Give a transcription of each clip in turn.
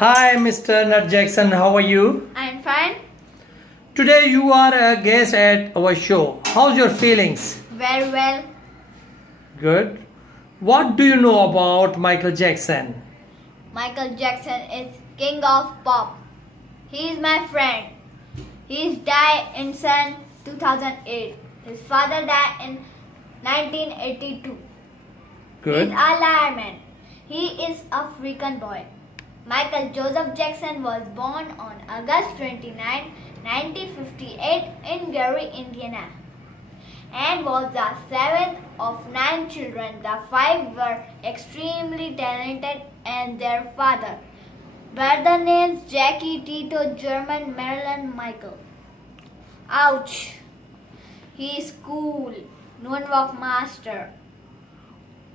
Hi, Mr. Nut Jackson. How are you? I'm fine. Today you are a guest at our show. How's your feelings? Very well. Good. What do you know about Michael Jackson? Michael Jackson is king of pop. He is my friend. He died in Sun 2008. His father died in 1982. Good. He's a lineman. He is a African boy. Michael Joseph Jackson was born on August 29, 1958 in Gary, Indiana, and was the seventh of 9 children. The 5 were extremely talented and their father were the names Jackie, Tito, German, Marilyn, Michael. Ouch! He is cool, moonwalk master.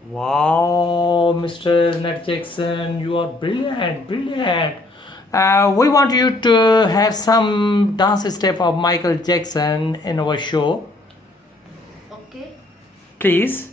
Wow, Mr. Nut Jackson, you are brilliant, brilliant. We want you to have some dance step of Michael Jackson in our show. Okay. Please.